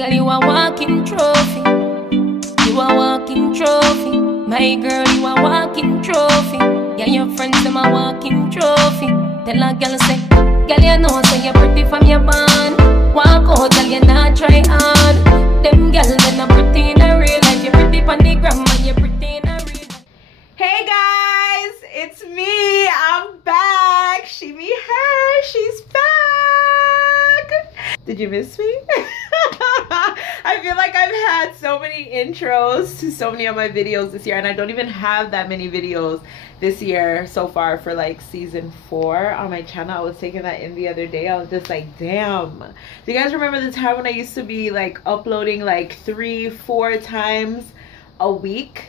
Girl, you a walking trophy. You a walking trophy. My girl, you a walking trophy. Yeah, your friends, them a walking trophy. Tell a girl say, girl, you know say you're pretty from your band. Walk out, girl, you not try hard. Them girls, they not pretty in a real life. You're pretty on the gram, and you're pretty in a real life. Hey guys, it's me. I'm back. She, me, her. She's back. Did you miss me? I feel like I've had so many intros to so many of my videos this year, and I don't even have that many videos this year so far for like season 4 on my channel. I was taking that in the other day. I was just like, damn. Do you guys remember the time when I used to be like uploading like 3-4 times a week?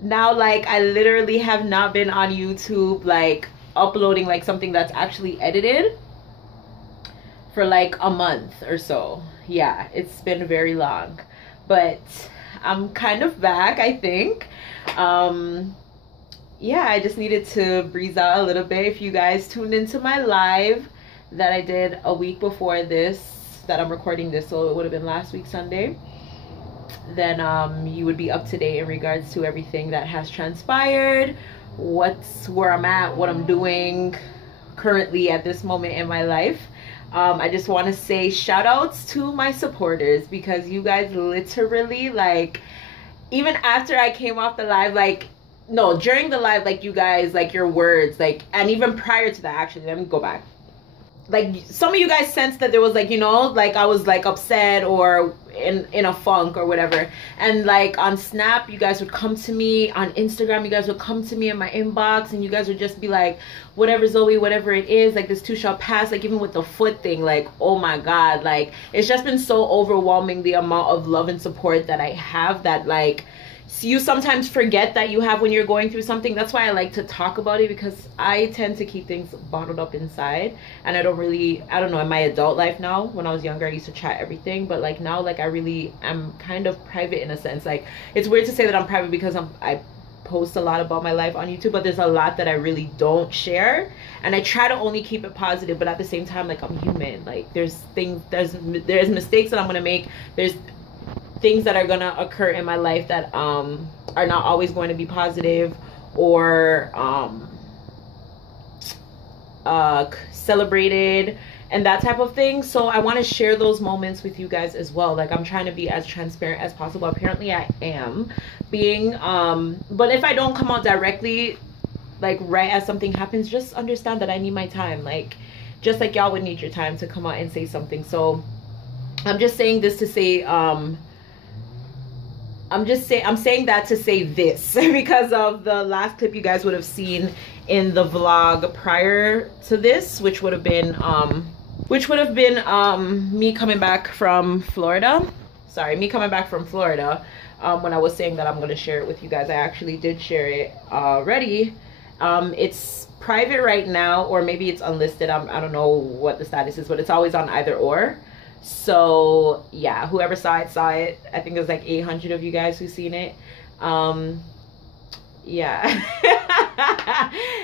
Now, like, I literally have not been on YouTube like uploading like something that's actually edited for like a month or so. Yeah, it's been very long, but I'm kind of back, I think. Yeah, I just needed to breeze out a little bit. If you guys tuned into my live that I did a week before this, that I'm recording this, so it would have been last week Sunday, then you would be up to date in regards to everything that has transpired, where I'm at, what I'm doing currently at this moment in my life. I just want to say shout outs to my supporters, because you guys literally, like, even after I came off the live, like, no, during the live, like, you guys, like, your words, like, and even prior to that, actually, let me go back. Like, some of you guys sensed that there was, like, you know, like, I was, like, upset or in a funk or whatever. And, like, on Snap, you guys would come to me. On Instagram, you guys would come to me in my inbox, and you guys would just be like, whatever, Zoe, whatever it is, like, this too shall pass. Like, even with the foot thing, like, oh, my God. Like, it's just been so overwhelming, the amount of love and support that I have, that, like, you sometimes forget that you have when you're going through something. That's why I like to talk about it, because I tend to keep things bottled up inside, and I don't know, in my adult life now. When I was younger, I used to chat everything, but like now, like, I really am kind of private in a sense. Like, it's weird to say that I'm private, because I post a lot about my life on YouTube, but there's a lot that I really don't share, and I try to only keep it positive, but at the same time, like, I'm human. Like, there's mistakes that I'm gonna make, there's things that are gonna occur in my life that are not always going to be positive or celebrated and that type of thing. So I want to share those moments with you guys as well. Like, I'm trying to be as transparent as possible. Apparently I am being, but if I don't come out directly, like, right as something happens, just understand that I need my time, like, just like y'all would need your time to come out and say something. So I'm just saying this to say, I'm saying that to say this because of the last clip you guys would have seen in the vlog prior to this, which would have been me coming back from Florida. Sorry, me coming back from Florida. When I was saying that I'm going to share it with you guys, I actually did share it already. It's private right now, or maybe it's unlisted. I don't know what the status is, but it's always on either or. So yeah, whoever saw it. I think there's like 800 of you guys who've seen it. Yeah.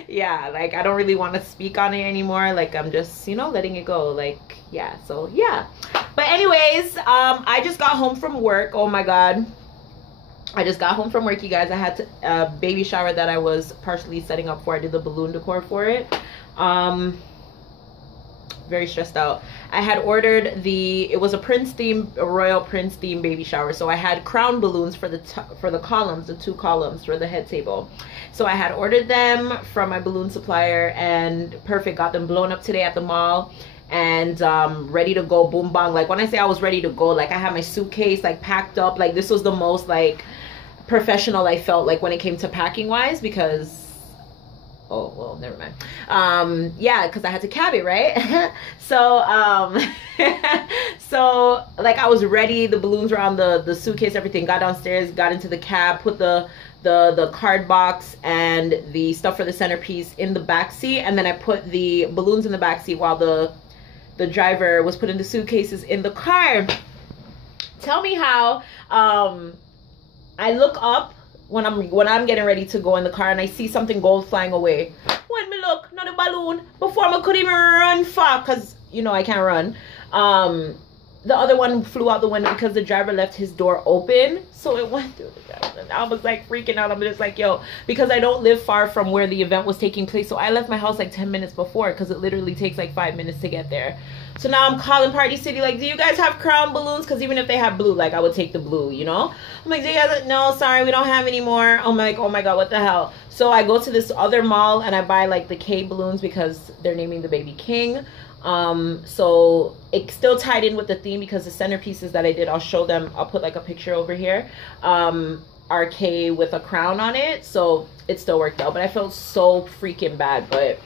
Yeah, like, I don't really want to speak on it anymore. Like, I'm just, you know, letting it go. Like, yeah, so yeah. But anyways, I just got home from work. Oh my God, I just got home from work, you guys. I had a baby shower that I was partially setting up for. I did the balloon decor for it. Very stressed out. I had ordered it was a Prince theme, a royal Prince theme baby shower. So I had crown balloons for the columns, the 2 columns for the head table. So I had ordered them from my balloon supplier, and perfect, got them blown up today at the mall, and ready to go, boom bang. Like, when I say I was ready to go, like, I had my suitcase like packed up. Like, this was the most like professional I felt like when it came to packing wise, because oh, well, never mind. Yeah, because I had to cab it, right? So, so, like, I was ready. The balloons were on the suitcase, everything. Got downstairs, got into the cab, put the card box and the stuff for the centerpiece in the back seat, and then I put the balloons in the back seat while the driver was putting the suitcases in the car. Tell me how I look up when I'm getting ready to go in the car, and I see something gold flying away. When me look, not a balloon, before I could even run far, because, you know, I can't run. the other one flew out the window because the driver left his door open, so it went through the driver. And I was like freaking out. I'm just like, yo, because I don't live far from where the event was taking place, so I left my house like 10 minutes before because it literally takes like 5 minutes to get there. So now I'm calling Party City like, do you guys have crown balloons? Because even if they have blue, like I would take the blue, you know. I'm like, do you guys? No, sorry, we don't have any more. I'm like, oh my god, what the hell? So I go to this other mall and I buy like the K balloons because they're naming the baby King. So it still tied in with the theme because the centerpieces that I did, I'll show them, I'll put like a picture over here, are K with a crown on it, so it still worked out. But I felt so freaking bad, but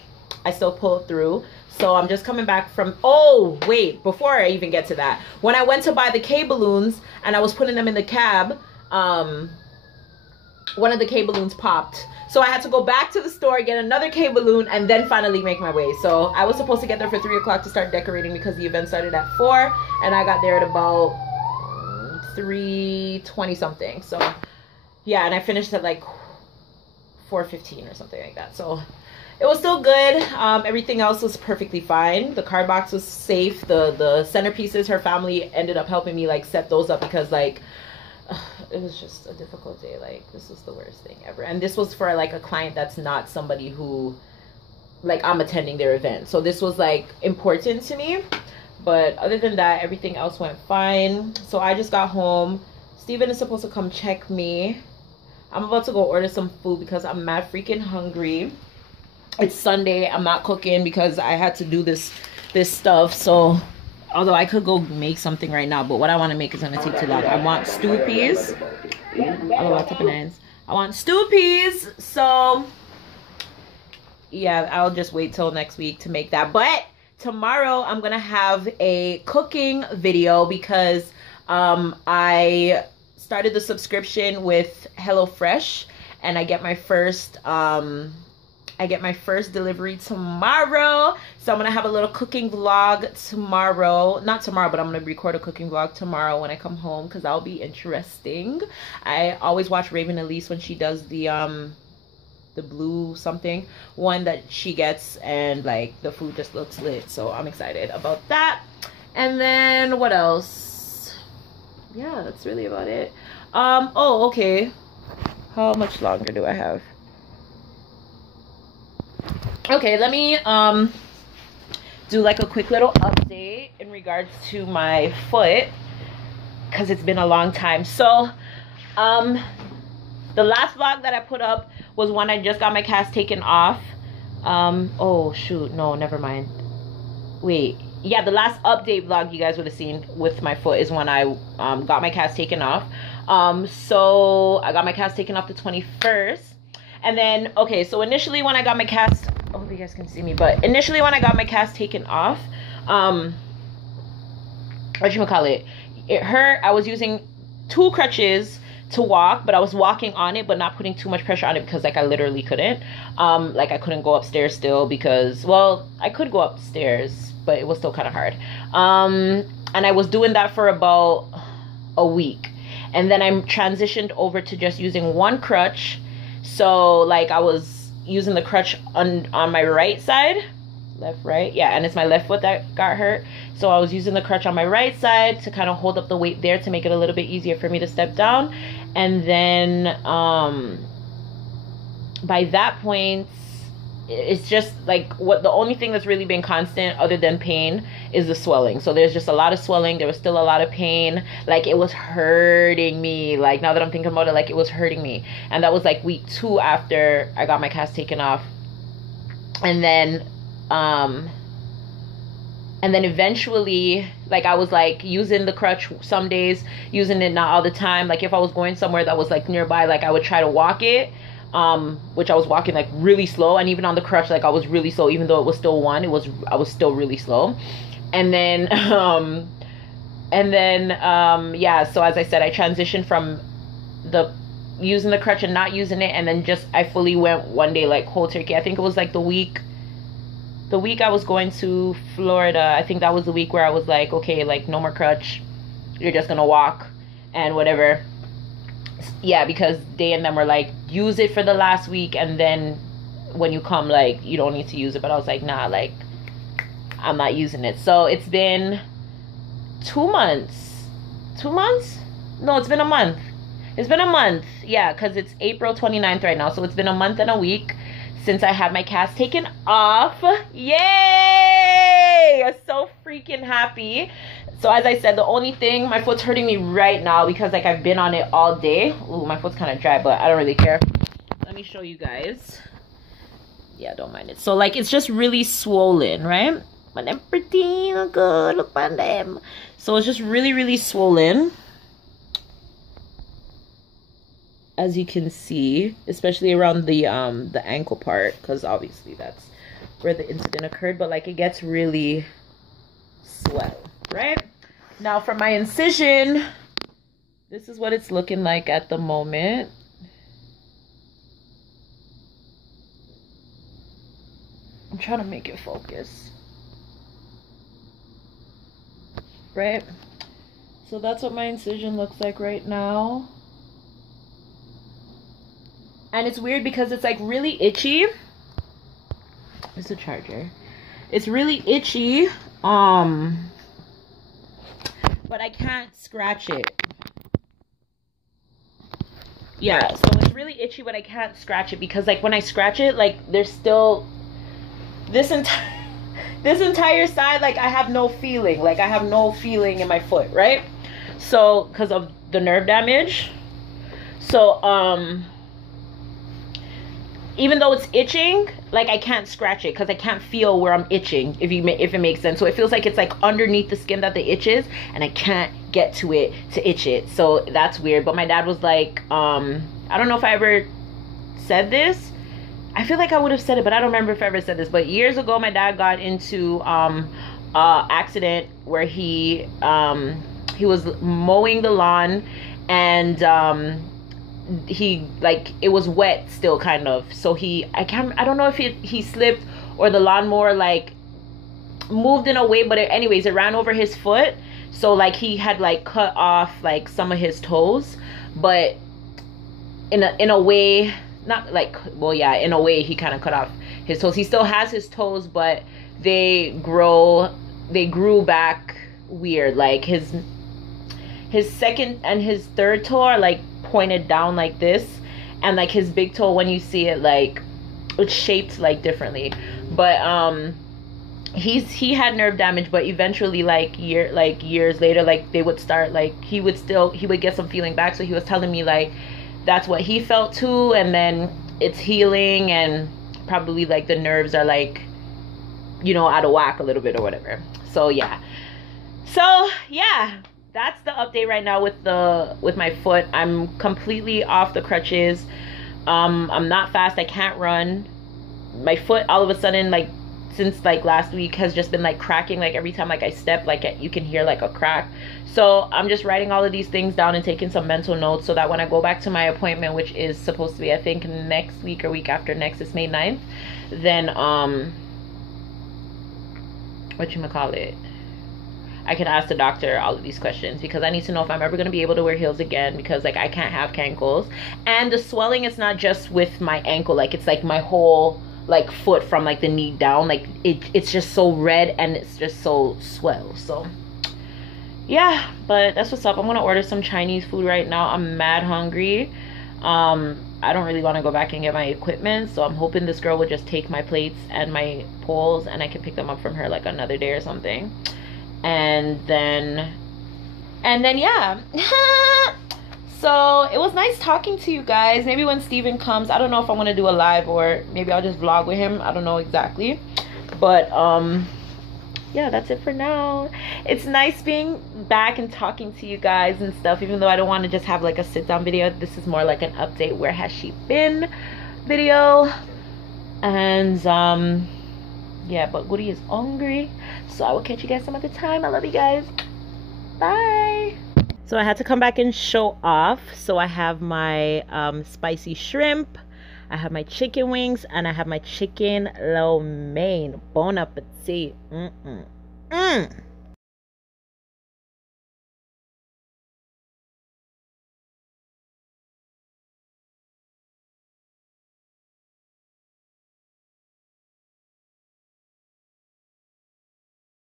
I still pulled through. So I'm just coming back from, oh wait, before I even get to that, when I went to buy the K balloons and I was putting them in the cab, one of the K balloons popped. So I had to go back to the store, get another K balloon, and then finally make my way. So I was supposed to get there for 3 o'clock to start decorating because the event started at 4, and I got there at about 3:20 something. So yeah, and I finished at like 4:15 or something like that. So it was still good. Everything else was perfectly fine. The card box was safe. The centerpieces, her family ended up helping me like set those up because like it was just a difficult day. Like this was the worst thing ever, and this was for like a client that's not somebody who like I'm attending their event, so this was like important to me. But other than that, everything else went fine. So I just got home. Steven is supposed to come check me. I'm about to go order some food because I'm mad freaking hungry. It's Sunday. I'm not cooking because I had to do this stuff. So although I could go make something right now, but what I want to make is gonna take too long. I want stew peas. I want stew peas. So yeah, I'll just wait till next week to make that. But tomorrow I'm gonna have a cooking video because I started the subscription with HelloFresh, and I get my first delivery tomorrow. So I'm gonna have a little cooking vlog tomorrow. Not tomorrow, but I'm gonna record a cooking vlog tomorrow when I come home because that'll be interesting. I always watch Raven Elise when she does the blue something one that she gets, and like the food just looks lit. So I'm excited about that. And then what else? Yeah, that's really about it. Oh, okay. How much longer do I have? Okay, let me do like a quick little update in regards to my foot because it's been a long time. So the last vlog that I put up was when I just got my cast taken off. Oh shoot, no, never mind. Wait, yeah, the last update vlog you guys would have seen with my foot is when I got my cast taken off. So I got my cast taken off the 21st. And then, okay, so initially when I got my cast, I hope you guys can see me, but initially when I got my cast taken off, whatchamacallit, it hurt. I was using 2 crutches to walk, but I was walking on it, but not putting too much pressure on it because like I literally couldn't. Like I couldn't go upstairs still because, well, I could go upstairs, but it was still kind of hard. And I was doing that for about a week. And then I transitioned over to just using 1 crutch. So like I was using the crutch on my right side, left, right, yeah, and it's my left foot that got hurt. So I was using the crutch on my right side to kind of hold up the weight there to make it a little bit easier for me to step down. And then by that point, it's just like what the only thing that's really been constant other than pain is the swelling. So there's just a lot of swelling. There was still a lot of pain. Like it was hurting me. Like now that I'm thinking about it, like it was hurting me. And that was like week 2 after I got my cast taken off. And then eventually, like I was like using the crutch some days, using it not all the time. Like if I was going somewhere that was like nearby, like I would try to walk it. Which I was walking like really slow, and even on the crutch, like I was really slow, even though it was still 1, I was still really slow. And then yeah, so as I said, I transitioned from using the crutch and not using it, and then just I fully went one day like cold turkey. I think it was like the week I was going to Florida. I think that was the week where I was like, okay, like no more crutch, you're just gonna walk and whatever. Yeah, because they and them were like, use it for the last week, and then when you come, like, you don't need to use it. But I was like, nah, like, I'm not using it. So it's been 2 months. 2 months? No, it's been a month. It's been a month. Yeah, because it's April 29th right now. So it's been a month and a week since I had my cast taken off. Yay! I'm so freaking happy. So as I said, the only thing, my foot's hurting me right now because like I've been on it all day. Ooh, my foot's kind of dry, but I don't really care. Let me show you guys. Yeah, don't mind it. So like it's just really swollen, right? But they're pretty good. Look at them. So it's just really, really swollen. As you can see, especially around the ankle part, because obviously that's where the incident occurred. But like it gets really swell, right? Now for my incision, this is what it's looking like at the moment. I'm trying to make it focus. Right? So that's what my incision looks like right now. And it's weird because it's like really itchy. It's a charger. It's really itchy. But I can't scratch it. Yeah, so it's really itchy, but I can't scratch it because like when I scratch it, like there's still this entire side, like I have no feeling. Like I have no feeling in my foot, right? So because of the nerve damage. So even though it's itching, like I can't scratch it because I can't feel where I'm itching, if it makes sense. So it feels like it's like underneath the skin that the itch is, and I can't get to it to itch it. So that's weird. But my dad was like, I don't know if I ever said this. I feel like I would have said it, but I don't remember if I ever said this. But years ago, my dad got into accident where he was mowing the lawn, and he like it was wet still kind of, so I don't know if he slipped or the lawnmower like moved in a way, but anyways it ran over his foot, so like he had like cut off like some of his toes, but in a way, not like, well yeah, in a way he kind of cut off his toes. He still has his toes, but they grew back weird. Like his second and his third toe are like pointed down like this, and like his big toe, when you see it, like it's shaped like differently. But he had nerve damage, but eventually like years later, like they would start, like he would get some feeling back. So he was telling me like that's what he felt too, and then it's healing, and probably like the nerves are like, you know, out of whack a little bit or whatever. So yeah, that's the update right now with my foot. I'm completely off the crutches. I'm not fast. I can't run. My foot all of a sudden, like since like last week, has just been like cracking. Like every time like I step, like you can hear like a crack. So I'm just writing all of these things down and taking some mental notes so that when I go back to my appointment, which is supposed to be, I think, next week or week after next, it's May 9th, then whatchamacallit, I can ask the doctor all of these questions, because I need to know if I'm ever going to be able to wear heels again, because like I can't have cankles. And the swelling is not just with my ankle, like it's like my whole like foot from like the knee down, like it's just so red and it's just so swell. So yeah, but that's what's up. I'm gonna order some Chinese food right now. I'm mad hungry. I don't really want to go back and get my equipment, so I'm hoping this girl will just take my plates and my poles and I can pick them up from her like another day or something. And then yeah. So it was nice talking to you guys. Maybe when Steven comes, I don't know if I'm gonna do a live or maybe I'll just vlog with him. I don't know exactly, but yeah, that's it for now. It's nice being back and talking to you guys and stuff, even though I don't want to just have like a sit down video. This is more like an update, where has she been video. And yeah, but Goody is hungry, so I will catch you guys some other time. I love you guys. Bye. So I had to come back and show off. So I have my spicy shrimp, I have my chicken wings, and I have my chicken lo mein. Bon appetit.